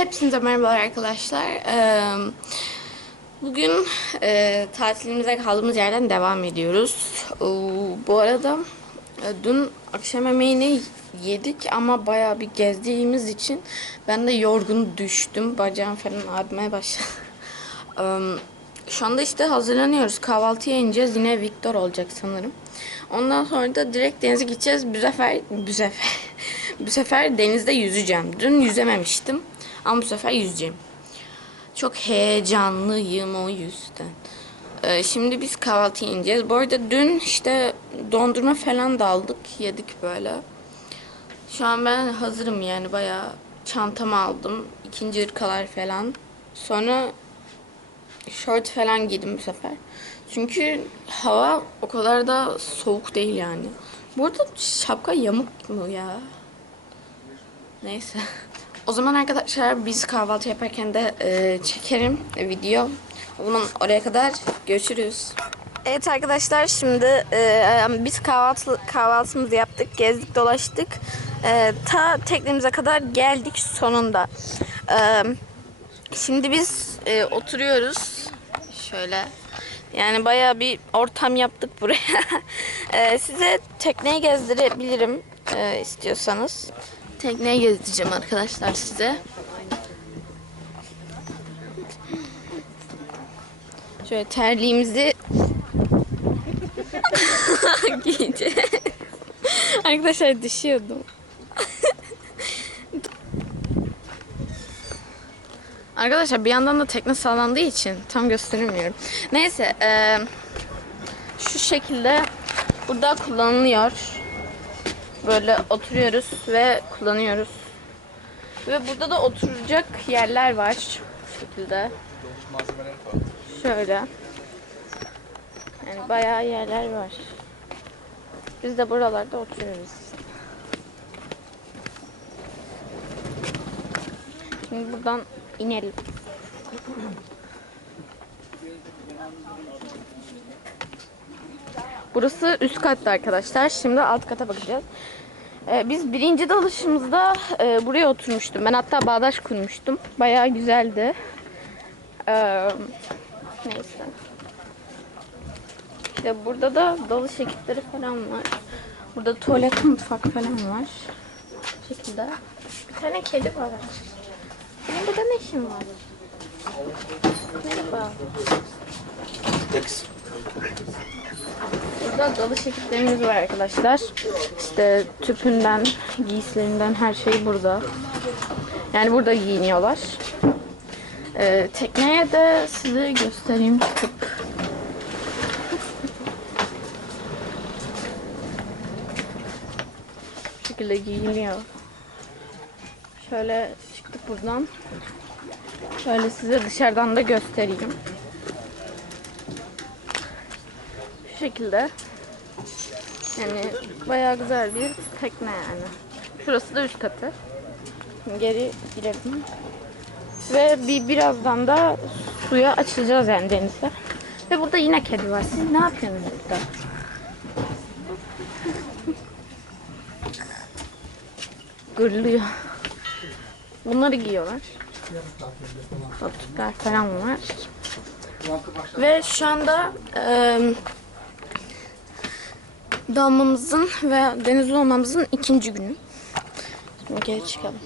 Hepinize merhabalar arkadaşlar. Bugün tatilimize kaldığımız yerden devam ediyoruz. Bu arada e, dün akşam yemeğini yedik ama bayağı bir gezdiğimiz için ben de yorgun düştüm. Bacağım falan ağrımaya başladı. Ee, Şu anda işte hazırlanıyoruz. Kahvaltıya ineceğiz. Yine Victor olacak sanırım. Ondan sonra da direkt denize gideceğiz. Bu sefer, bu sefer, bu sefer denizde yüzeceğim. Dün yüzememiştim ama bu sefer yüzeceğim. Çok heyecanlıyım o yüzden. Ee, şimdi biz kahvaltıya ineceğiz. Bu arada dün işte dondurma falan da aldık. Yedik böyle. Şu an ben hazırım yani bayağı çantamı aldım. İkinci ırkalar falan. Sonra şort falan giydim bu sefer. Çünkü hava o kadar da soğuk değil yani. Bu arada şapka yamuk mu ya? Neyse. O zaman arkadaşlar biz kahvaltı yaparken de e, çekerim video. O zaman oraya kadar görüşürüz. Evet arkadaşlar şimdi e, biz kahvaltı kahvaltımızı yaptık, gezdik, dolaştık. E, ta teknemize kadar geldik sonunda. E, şimdi biz e, oturuyoruz. Şöyle. Yani bayağı bir ortam yaptık buraya. E, size tekneyi gezdirebilirim e, istiyorsanız. Tekneyi gezdireceğim arkadaşlar size. Şöyle terliğimizi giyeceğiz. arkadaşlar düşüyordum. Arkadaşlar bir yandan da tekne sallandığı için tam gösteremiyorum. Neyse eee, şu şekilde burada kullanılıyor. Böyle oturuyoruz ve kullanıyoruz. Ve burada da oturacak yerler var şu şekilde. Şöyle. Yani bayağı yerler var. Biz de buralarda oturuyoruz. Şimdi buradan inelim. Burası üst katta arkadaşlar. Şimdi alt kata bakacağız. Ee, biz birinci dalışımızda e, buraya oturmuştum. Ben hatta bağdaş kurmuştum. Bayağı güzeldi. Ee, neyse. İşte burada da dalış ekipleri falan var. Burada tuvalet mutfak falan var. Bu şekilde. Bir tane kedi var. Senin burada ne işin var? Merhaba. Burada dalış ekiplerimiz var arkadaşlar. İşte tüpünden, giysilerinden her şey burada. Yani burada giyiniyorlar. Ee, tekneye de size göstereyim tüp. Bu şekilde giyiniyor. Şöyle çıktık buradan. Şöyle size dışarıdan da göstereyim. Şu şekilde. Yani bayağı güzel bir tekne yani. Şurası da üst katı. Geri girelim. Ve bir birazdan da suya açılacağız yani denize. Ve burada yine kedi var. Siz ne yapıyorsunuz burada? Gırlıyor. Bunları giyiyorlar. Koltuklar falan var. Ve şu anda eee dalmamızın ve deniz olmamızın ikinci günü. Şimdi geri çıkalım.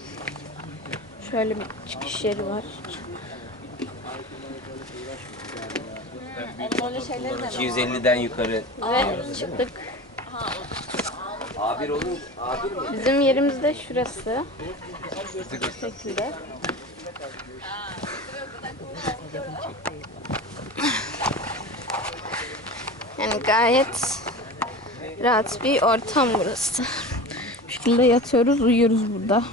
Şöyle bir çıkış yeri var. 250'den yukarı. Ve çıktık. A1 olur mu? A1 mi? Bizim yerimiz de şurası. Bu şekilde. Yani gayet rahat bir ortam burası. Bu şekilde yatıyoruz, uyuyoruz burada.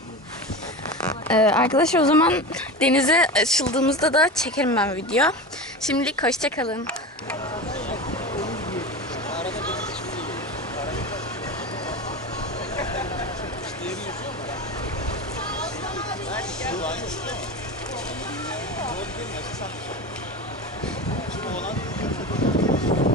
Ee, arkadaşlar o zaman denize açıldığımızda da çekerim ben video. Şimdilik hoşçakalın. Şimdi olan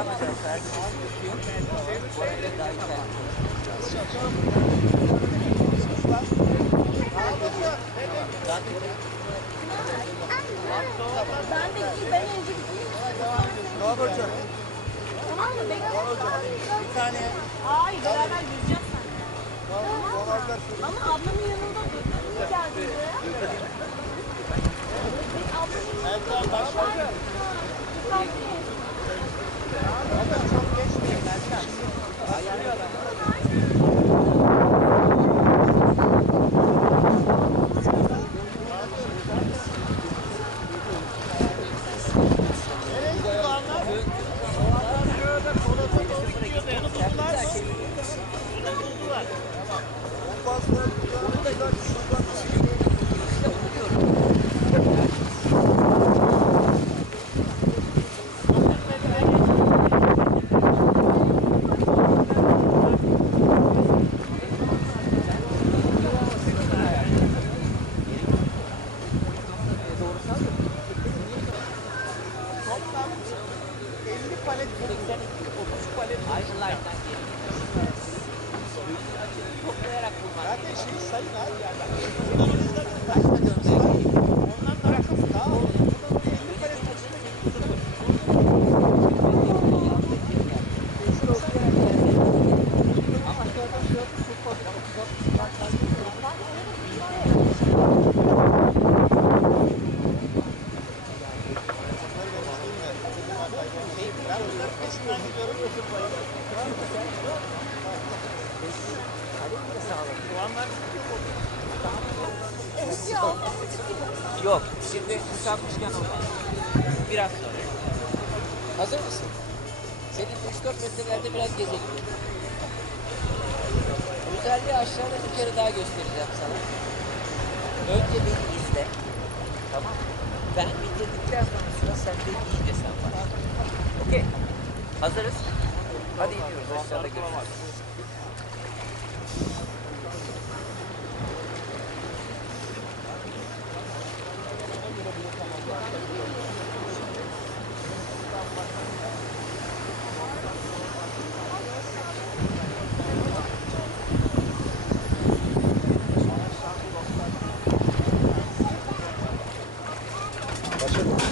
Ben de ben önce gideyim. Ne yapacak? Tamam mı? Bekle. Bir tane. Hayır beraber gireceğiz seninle. Tamam. Ama ablamın yanında dur. İyi geldin de. Ablamın yanında dur. Ablamın yanında dur. Onu da gördüm. Şuradan nasıl görüyorum? Zaten şey. Yok. Şimdi uçakmışken olmaz. Biraz sonra. Hazır mısın? Senin 3-4 metrelerde biraz gezelim. Güzelliği aşağıda bir kere daha göstereceğim sana. Önce beni izle. Tamam mı? Ben bitirdikten sonra sıra sende iyice sen başla. Okey. Hazırız. Hadi iniyoruz aşağıda görüşürüz.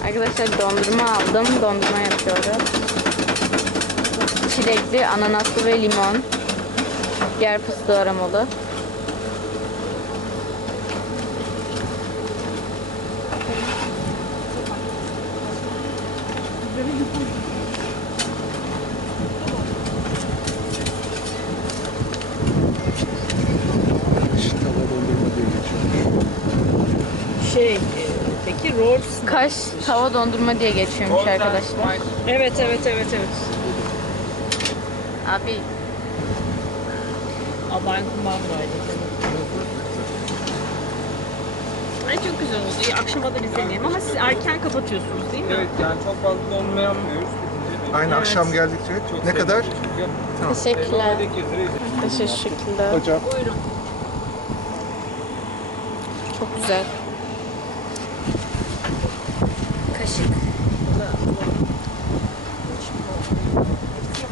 Arkadaşlar dondurma aldım. Dondurma yapıyorum. Çilekli, ananaslı ve limon. Yer fıstığı aromalı. Tava dondurma diye geçiyor. Şey, e, peki rolls? Kaş tava dondurma diye geçiyormuş arkadaşlar. Evet, evet, evet, evet. Abi Aban kumandaydı. Ay çok güzel oldu. İyi, Akşama da biz deneyelim ama siz erken kapatıyorsunuz değil mi? Evet yani çok fazla yapmıyoruz. Aynı akşam geldikçe ne kadar? teşekkürler. 200 lira Teşekkürler. Hocam. Buyurun. Çok güzel.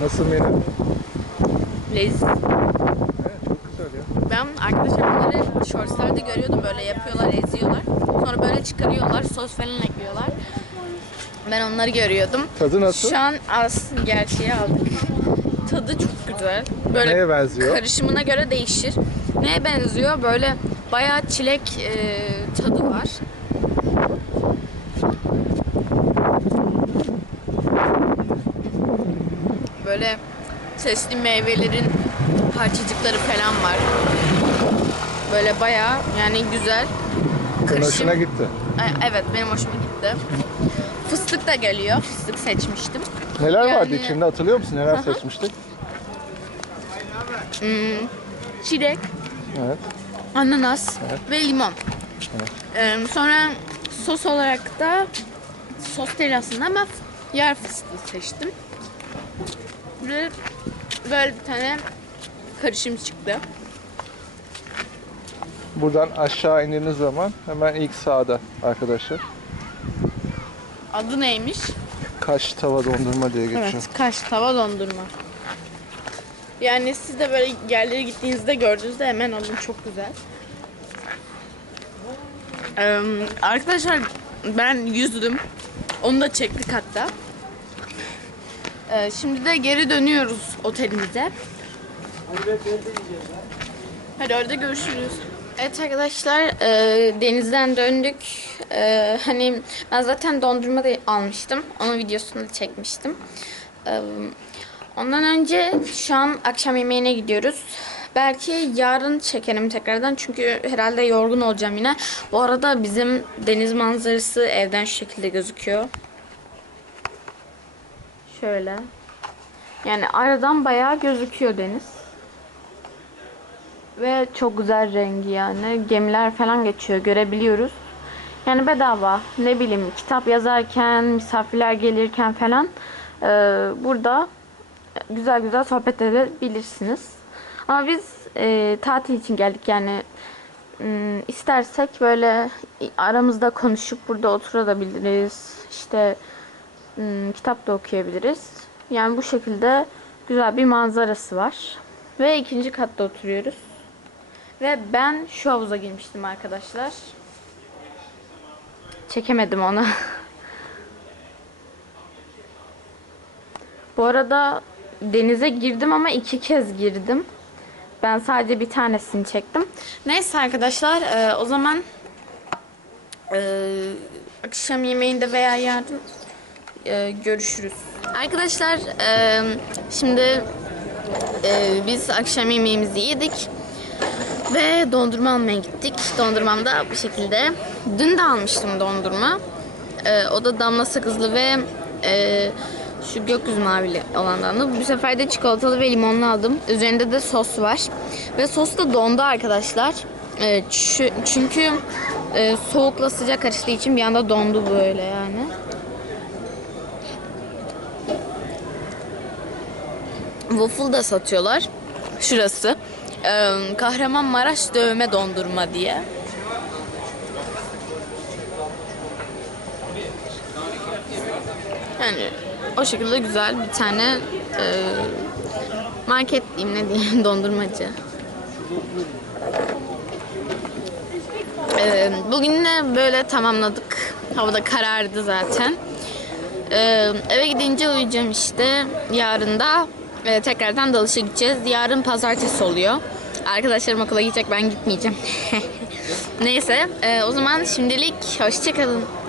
Nasıl menü? Leziz. Evet, çok güzel ya. Ben arkadaşlar bunları shortslarda görüyordum böyle yapıyorlar, eziyorlar. Sonra böyle çıkarıyorlar, sos falan ekliyorlar. Ben onları görüyordum. Tadı nasıl? Şu an az gerçeği aldık. Tadı çok güzel. Böyle Neye benziyor? karışımına göre değişir. Neye benziyor? Böyle bayağı çilek e, tadı var. Böyle sesli meyvelerin parçacıkları falan var. Böyle bayağı yani güzel. Senin hoşuna gitti. Ay, Evet benim hoşuma gitti. Fıstık da geliyor. Fıstık seçmiştim. Neler vardı Yani- içinde hatırlıyor musun? Neler seçmiştik? Çilek, Evet. ananas ve limon. Ee, sonra sos olarak da sos değil aslında ama yer fıstığı seçtim. Ve böyle bir tane karışım çıktı. Buradan aşağı indiğiniz zaman hemen ilk sağda arkadaşlar. Adı neymiş? Kaş tava dondurma diye geçiyor. Evet, kaş tava dondurma. Yani siz de böyle yerlere gittiğinizde gördüğünüzde hemen alın çok güzel. Ee, arkadaşlar ben yüzdüm. Onu da çektik hatta. Ee, şimdi de geri dönüyoruz otelimize. Hadi orada görüşürüz. Evet arkadaşlar e, denizden döndük. E, hani ben zaten dondurma da almıştım. Onun videosunu da çekmiştim. E, ondan önce şu an akşam yemeğine gidiyoruz. Belki yarın çekerim tekrardan çünkü herhalde yorgun olacağım yine. Bu arada bizim deniz manzarası evden şu şekilde gözüküyor. Şöyle. Yani aradan bayağı gözüküyor deniz. Ve çok güzel rengi yani. Gemiler falan geçiyor görebiliyoruz. Yani bedava ne bileyim kitap yazarken, misafirler gelirken falan e, burada güzel güzel sohbet edebilirsiniz. Ama biz e, tatil için geldik yani m, istersek böyle aramızda konuşup burada oturabiliriz. İşte kitap da okuyabiliriz. Yani bu şekilde güzel bir manzarası var. Ve ikinci katta oturuyoruz. Ve ben şu havuza girmiştim arkadaşlar. Çekemedim onu. Bu arada denize girdim ama iki kez girdim. Ben sadece bir tanesini çektim. Neyse arkadaşlar e, o zaman e, akşam yemeğinde veya yarın e, görüşürüz. Arkadaşlar e, şimdi e, biz akşam yemeğimizi yedik. Ve dondurma almaya gittik. Dondurmam da bu şekilde. Dün de almıştım dondurma. Ee, o da damla sakızlı ve e, şu gökyüzü mavili olandan da. Bu sefer de çikolatalı ve limonlu aldım. Üzerinde de sos var. Ve sos da dondu arkadaşlar. Çü- çünkü e, soğukla sıcak karıştığı için bir anda dondu böyle yani. Waffle da satıyorlar. Şurası. Ee, Kahramanmaraş dövme dondurma diye. Yani o şekilde güzel bir tane e, market diyeyim ne diyeyim dondurmacı. Ee, bugün de böyle tamamladık. Havada karardı zaten. Ee, eve gidince uyuyacağım işte. Yarın da e, tekrardan dalışa gideceğiz. Yarın pazartesi oluyor. Arkadaşlarım okula gidecek ben gitmeyeceğim. Neyse e, o zaman şimdilik hoşçakalın.